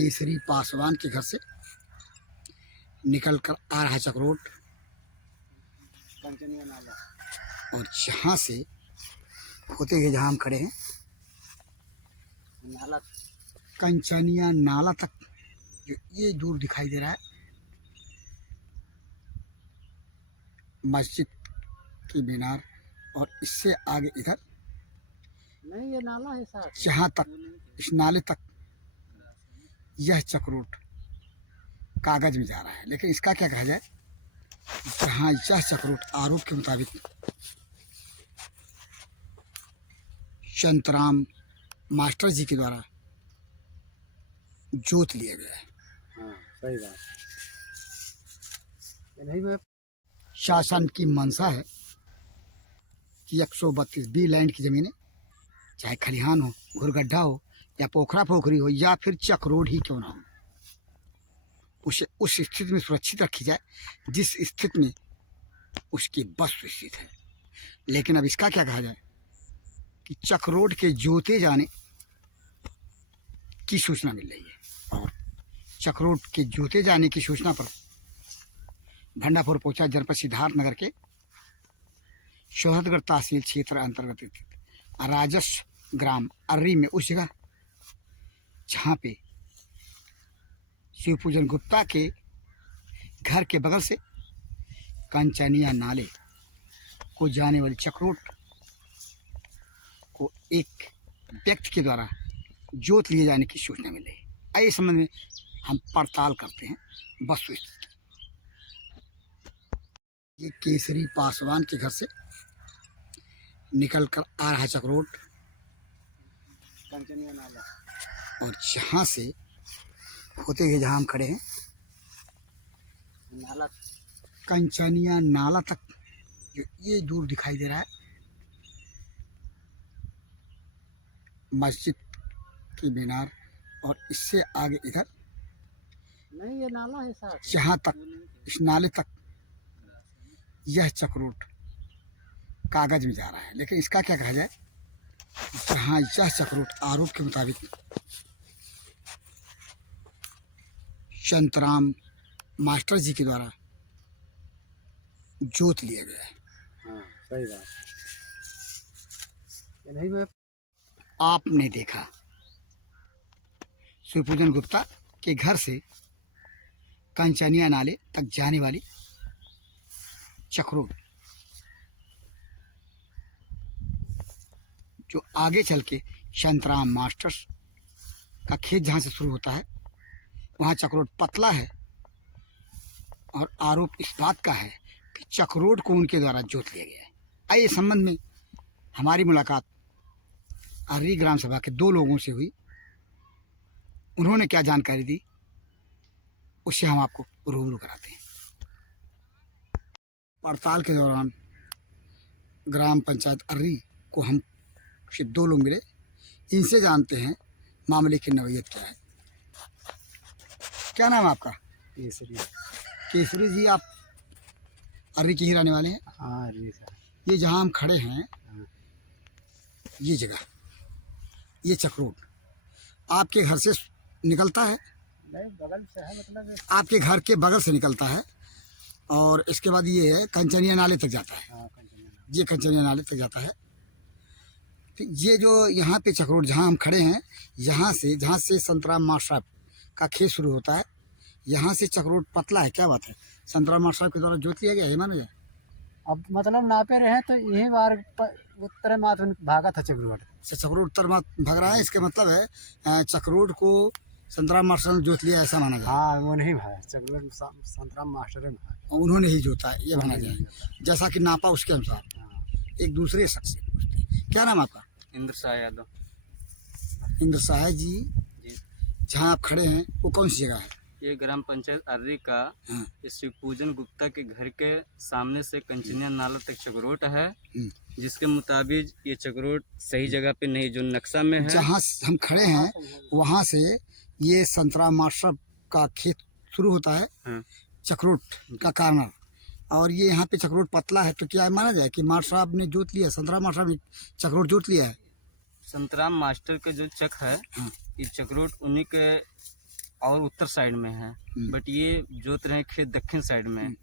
केसरी पासवान के घर से निकल कर आ रहा है चक्रोट, और जहाँ से होते हुए जहाँ हम खड़े हैं नाला, कंचनिया नाला तक जो ये दूर दिखाई दे रहा है, मस्जिद की मीनार, और इससे आगे इधर नहीं, ये नाला है साहब। जहाँ तक इस नाले तक यह चक्रोट कागज में जा रहा है। लेकिन इसका क्या कहा जाए, जहाँ यह चक्रोट आरोप के मुताबिक शांतराम मास्टर जी के द्वारा जोत लिए गए। हाँ, सही बात। नहीं, मैं शासन की मंशा है कि 132 बी लैंड की ज़मीनें, चाहे खलिहान हो, घुरगड्ढा हो, या पोखरा पोखरी हो, या फिर चक्रोड ही क्यों ना हो, उसे उस स्थिति में सुरक्षित रखी जाए जिस स्थिति में उसकी बस स्थित है। लेकिन अब इसका क्या कहा जाए कि चक्रोड के जोते जाने की सूचना मिल रही है, और चक्रोड के जोते जाने की सूचना पर भंडापुर पहुंचा जनपद सिद्धार्थनगर के शोहदगढ़ तहसील क्षेत्र अंतर्गत स्थित राजस्व ग्राम अर्री में, उस जगह जहाँ पे शिवपूजन गुप्ता के घर के बगल से कंचनिया नाले को जाने वाली चक्रोट को एक व्यक्ति के द्वारा जोत लिए जाने की सूचना मिली है। इस संबंध में हम पड़ताल करते हैं वस्तुस्थिति। ये केसरी पासवान के घर से निकल कर आ रहा चक्रोट, कंचनिया नाला, और जहाँ से होते हुए जहाँ हम खड़े हैं नाला, कंचनिया नाला तक जो ये दूर दिखाई दे रहा है, मस्जिद की मीनार, और इससे आगे इधर नहीं, ये नाला है साहब। जहाँ तक इस नाले तक यह चक्रोट कागज में जा रहा है। लेकिन इसका क्या कहा जाए, जहाँ यह चक्रोट आरोप के मुताबिक शांतराम मास्टर जी के द्वारा जोत लिए गए। हाँ, सही बात। नहीं, मैं आपने देखा शिवपूजन गुप्ता के घर से कंचनिया नाले तक जाने वाली चक्रोट, जो आगे चल के शांतराम मास्टर्स का खेत जहाँ से शुरू होता है वहाँ चक्रोट पतला है, और आरोप इस बात का है कि चक्रोट को उनके द्वारा जोत लिया गया है। आइए इस संबंध में हमारी मुलाकात अर्री ग्राम सभा के 2 लोगों से हुई। उन्होंने क्या जानकारी दी उससे हम आपको रूबरू कराते हैं। पड़ताल के दौरान ग्राम पंचायत अर्री को हम से 2 लोग मिले, इनसे जानते हैं मामले की नौयत क्या है। क्या नाम है आपका? केसरी। केसरी जी, आप अर्री के ही रहने वाले हैं? हाँ जी सर। ये जहाँ हम खड़े हैं, हाँ। ये जगह, ये चक्रोट आपके घर से निकलता है? नहीं, बगल से है, मतलब आपके घर के बगल से निकलता है, और इसके बाद ये है कंचनिया नाले तक जाता है। हाँ, कंचनिया नाला। ये कंचनिया नाले तक जाता है। तो ये जो यहाँ पे चक्रोट जहाँ हम खड़े हैं, जहाँ से संतराम मास्टर का खेत शुरू होता है, यहाँ से चक्रोट पतला है। क्या बात है, संतराम मास्टर के द्वारा जोत लिया गया है, माना जाए। अब मतलब नापे रहे तो यही बार उत्तर माथ भागा था चक्रोट से चक्रोट उत्तर में भाग रहा है, इसका मतलब है चक्रोट को संतराम मास्टर ने जोत लिया, ऐसा माना जाए। हाँ, वो नहीं भाई, चक्रोट संतराम मास्टर है भाई। उन्होंने ही जोता है, ये माना जाए, जैसा कि नापा उसके अनुसार। हाँ। एक दूसरे शख्स से पूछते हैं, क्या नाम आपका? इंद्र शाह यादव। इंद्र शाह जी, जी। जहाँ आप खड़े हैं वो कौन सी जगह है? ये ग्राम पंचायत अर्री का हाँ। शिवपूजन गुप्ता के घर के सामने से कंचनिया नाला तक चक्रोट है, हम्म। जिसके मुताबिक ये चक्रोट सही जगह पे नहीं, जो नक्शा में है। जहाँ हम खड़े हैं वहाँ से ये संतराम मास्टर का खेत शुरू होता है, हाँ। चक्रोट का कार्नर, और ये यहाँ पे चक्रोट पतला है। तो क्या माना जाए कि मास्टर साहब ने जोत लिया, संतराम मास्टर ने चक्रोट जोत लिया है? संतराम मास्टर का जो चक है, हाँ। ये चक्रोट उन्हीं के और उत्तर साइड में है, बट ये जोत रहे खेत दक्षिण साइड में है।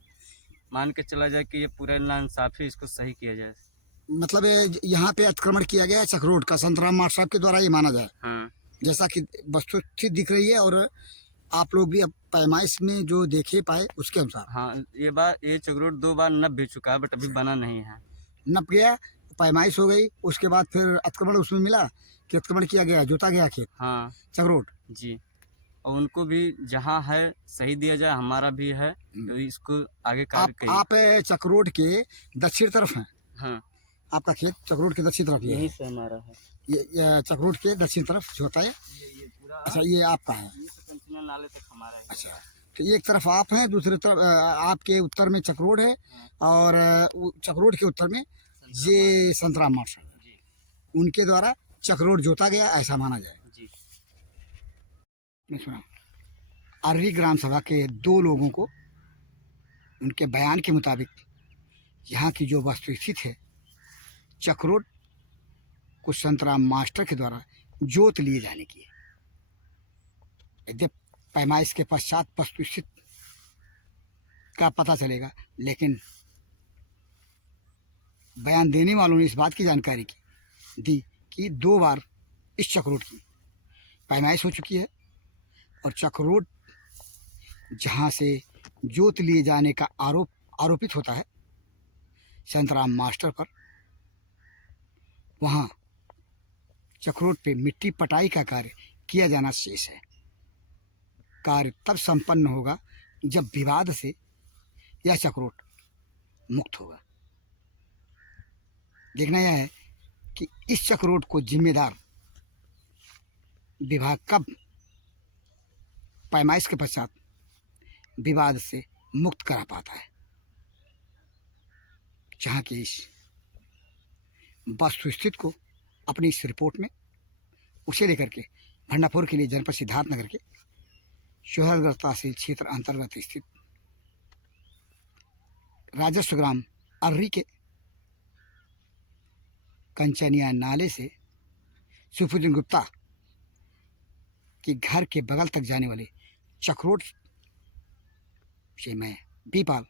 मान के चला जाए कि ये पूरा नाइंसाफी, इसको सही किया जाए। मतलब यहाँ पे अतिक्रमण किया गया है चक्रोड का, संतराम मास्टर साहब के द्वारा ये माना जाए। हाँ जैसा कि वस्तुस्थिति दिख रही है, और आप लोग भी अब पैमाइश में जो देखे पाए उसके अनुसार। हाँ, ये चक्रोड 2 बार नप भी चुका है, बट अभी बना नहीं है। नप गया, पैमाइश हो गई, उसके बाद फिर अतिक्रमण उसमें मिला कि अतिक्रमण किया गया, जोता गया खेत हाँ चक्रोड। जी, और उनको भी जहाँ है सही दिया जाए, हमारा भी है, तो इसको आगे कार्य करिए। आप चक्रोड के दक्षिण तरफ हैं। हाँ, आपका खेत चक्रोड के दक्षिण तरफ ही है। यहीं से हमारा है। ये चक्रोड के दक्षिण तरफ जो होता है। ये पूरा अच्छा, ये आपका है। पंचना नाले तक हमारा है। अच्छा, तो एक तरफ आप हैं, दूसरी तरफ आपके उत्तर में चक्रोड है, और चक्रोड के उत्तर में ये संतराम मास्टर, उनके द्वारा चक्रोड जोता गया, ऐसा माना जाए। जी, मैं सुना अर्री ग्राम सभा के 2 लोगों को उनके बयान के मुताबिक यहाँ की जो वस्तुस्थिति है, चक्रोड को संतराम मास्टर के द्वारा जोत लिए जाने की है। यद्यप पैमाइश के पश्चात वस्तुस्थिति का पता चलेगा, लेकिन बयान देने वालों ने इस बात की जानकारी दी कि 2 बार इस चक्रोड की पैमाइश हो चुकी है, और चक्रोड जहाँ से जोत लिए जाने का आरोपित होता है संतराम मास्टर पर, वहाँ चक्रोड पे मिट्टी पटाई का कार्य किया जाना शेष है। कार्य तब संपन्न होगा जब विवाद से यह चक्रोड मुक्त होगा। देखना यह है कि इस चक्रोड को जिम्मेदार विभाग कब पैमाइश के पश्चात विवाद से मुक्त करा पाता है। जहाँ की इस वस्तुस्थिति को अपनी इस रिपोर्ट में उसे लेकर के भंडापुर के लिए जनपद सिद्धार्थनगर के शोहरगढ़ तहसील क्षेत्र अंतर्गत स्थित राजस्व ग्राम अर्री के कंचनिया नाले से सुफुद्दीन गुप्ता के घर के बगल तक जाने वाले चक्रोड से मैं बीपाल